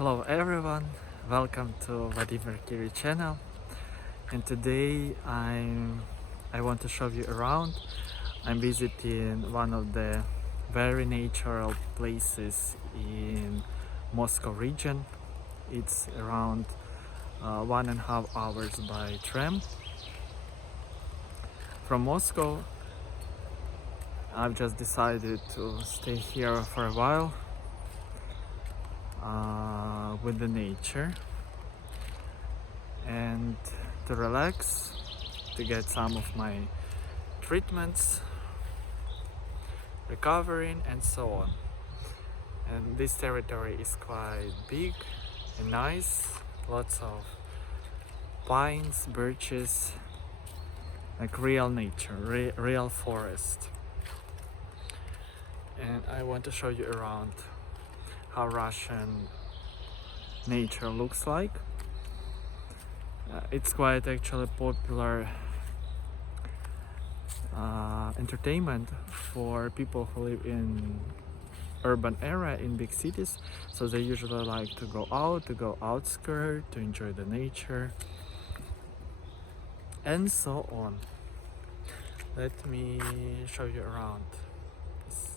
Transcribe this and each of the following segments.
Hello everyone, welcome to VLADIMIR KIRI channel, and today I want to show you around. I'm visiting one of the very natural places in Moscow region. It's around 1.5 hours by tram from Moscow. I've just decided to stay here for a while with the nature and to relax, to get some of my treatments, recovering and so on. And this territory is quite big and nice, lots of pines, birches, like real nature, real forest. And I want to show you around how Russian nature looks like. It's quite actually popular entertainment for people who live in urban area in big cities, so they usually like to go outskirts to enjoy the nature and so on. Let me show you around. It's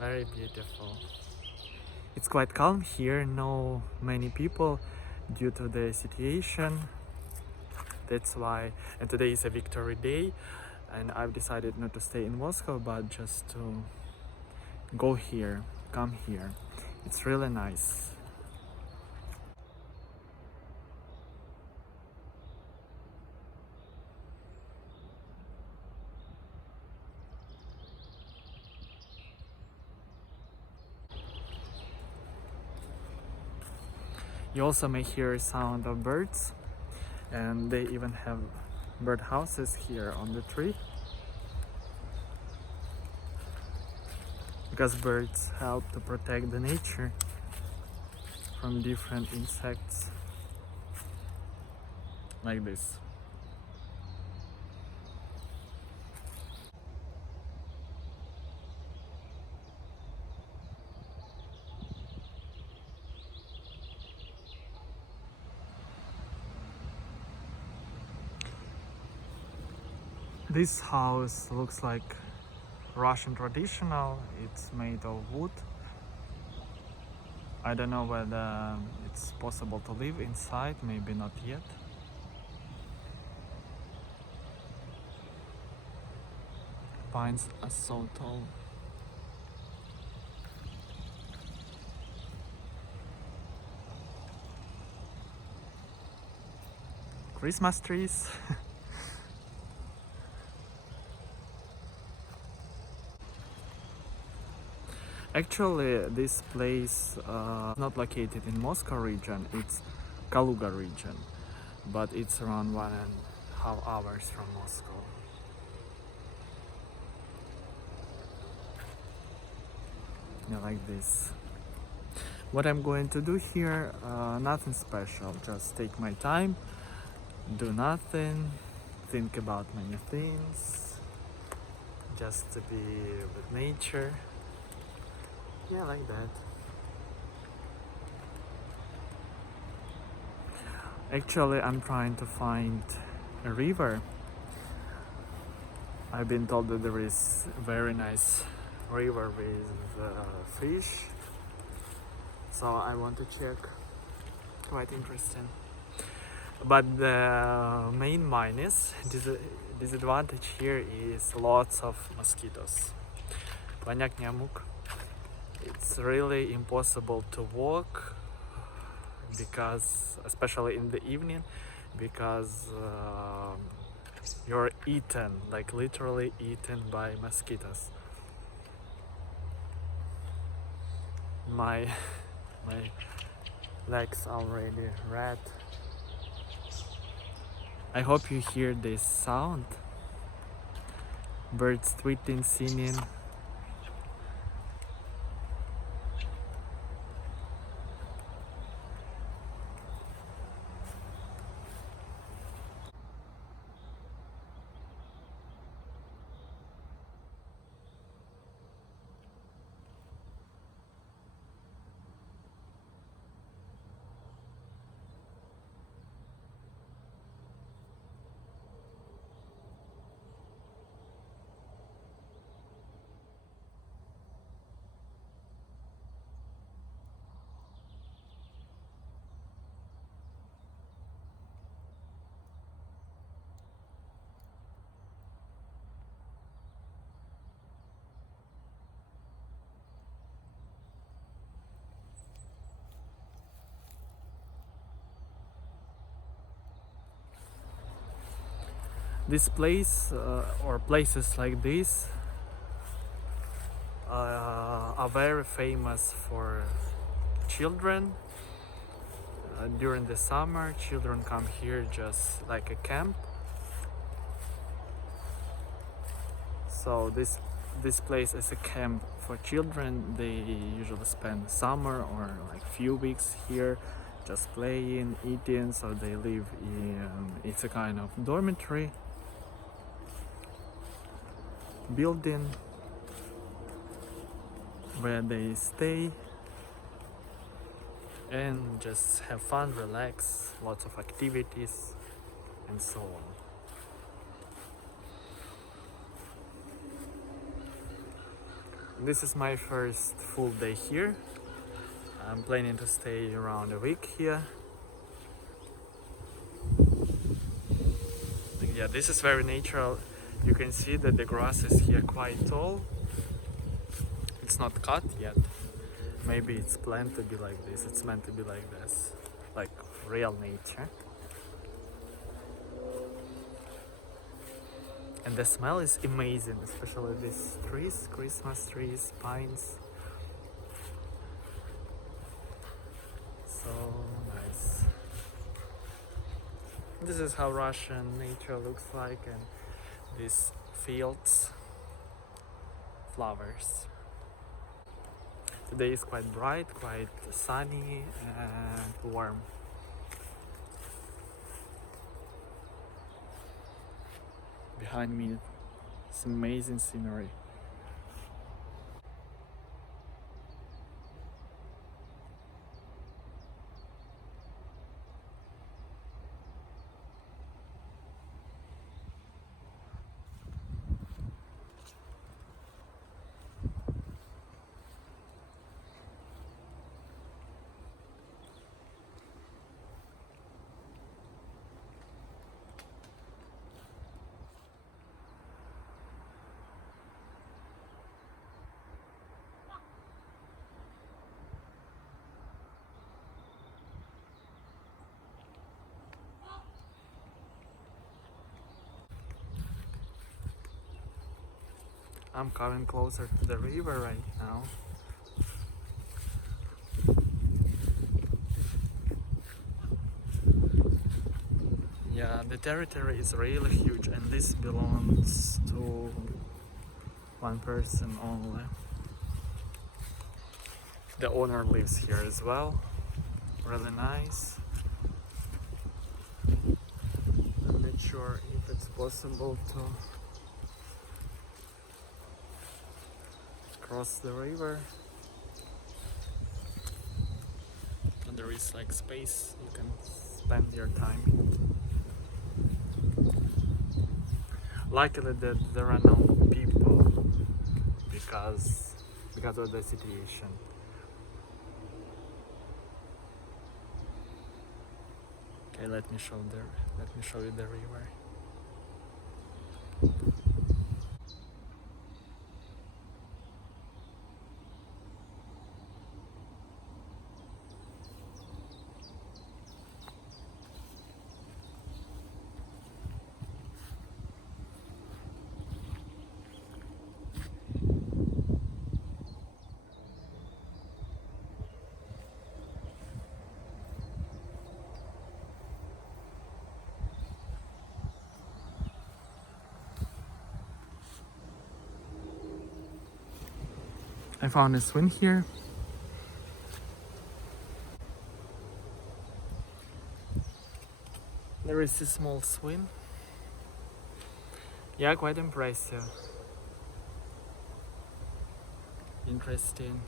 very beautiful. It's quite calm here, no many people due to the situation. That's why, and today is a Victory Day, and I've decided not to stay in Moscow but just to go here, come here. It's really nice. You also may hear a sound of birds, and they even have bird houses here on the tree, because birds help to protect the nature from different insects like this. This house looks like Russian traditional. It's made of wood. I don't know whether it's possible to live inside, maybe not yet. Pines are so tall. Christmas trees. Actually, this place not located in Moscow region, it's Kaluga region, but it's around 1.5 hours from Moscow. Yeah, like this. What I'm going to do here, nothing special, just take my time, do nothing, think about many things, just to be with nature. Yeah, like that. Actually, I'm trying to find a river. I've been told that there is a very nice river with fish, so I want to check. Quite interesting. But the main minus, disadvantage here is lots of mosquitoes. Banyak nyamuk. It's really impossible to walk, because, especially in the evening, because you're eaten, like literally eaten by mosquitoes. My legs already red. I hope you hear this sound. Birds tweeting, singing. This place or places like this are very famous for children. During the summer, children come here just like a camp. So this place is a camp for children. They usually spend summer or like few weeks here, just playing, eating. So they live in, it's a kind of dormitory building where they stay and just have fun, relax, lots of activities and so on. This is my first full day here. I'm planning to stay around a week here. Yeah, this is very natural. You can see that the grass is here quite tall. It's not cut yet. Maybe it's planned to be like this. It's meant to be like this, like real nature. And the smell is amazing, especially these trees, Christmas trees, pines. So nice. This is how Russian nature looks like, and these fields, flowers. Today is quite bright, quite sunny and warm. Behind me, it's amazing scenery. I'm coming closer to the river right now. Yeah, the territory is really huge, and this belongs to one person only. The owner lives here as well. Really nice. I'm not sure if it's possible to cross the river. And there is like space you can spend your time. Luckily that there are no people because of the situation. Okay, let me show you the river. I found a swing here. There is a small swing. Yeah, quite impressive. Interesting.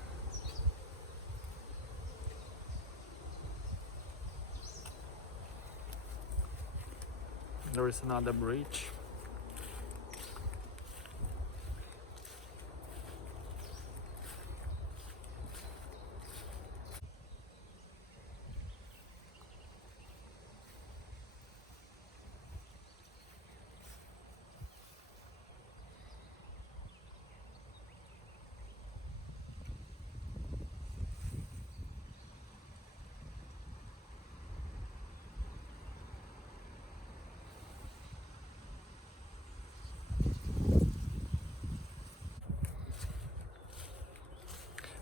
There is another bridge.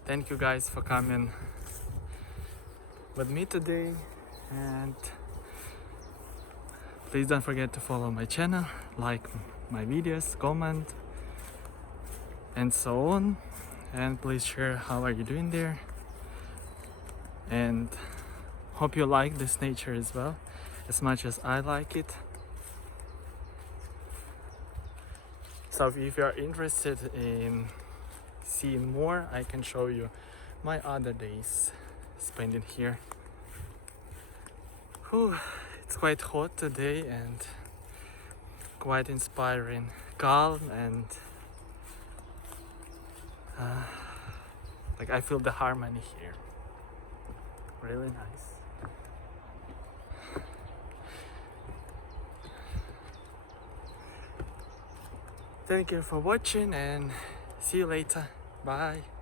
thank you guys for coming with me today, and please don't forget to follow my channel, like my videos, comment, and so on. And please share how are you doing there, and hope you like this nature as well as much as I like it. So if you are interested in seeing more, I can show you my other days spent in here. Whew, it's quite hot today and quite inspiring, calm, and like I feel the harmony here. Really nice. Thank you for watching and see you later. Bye.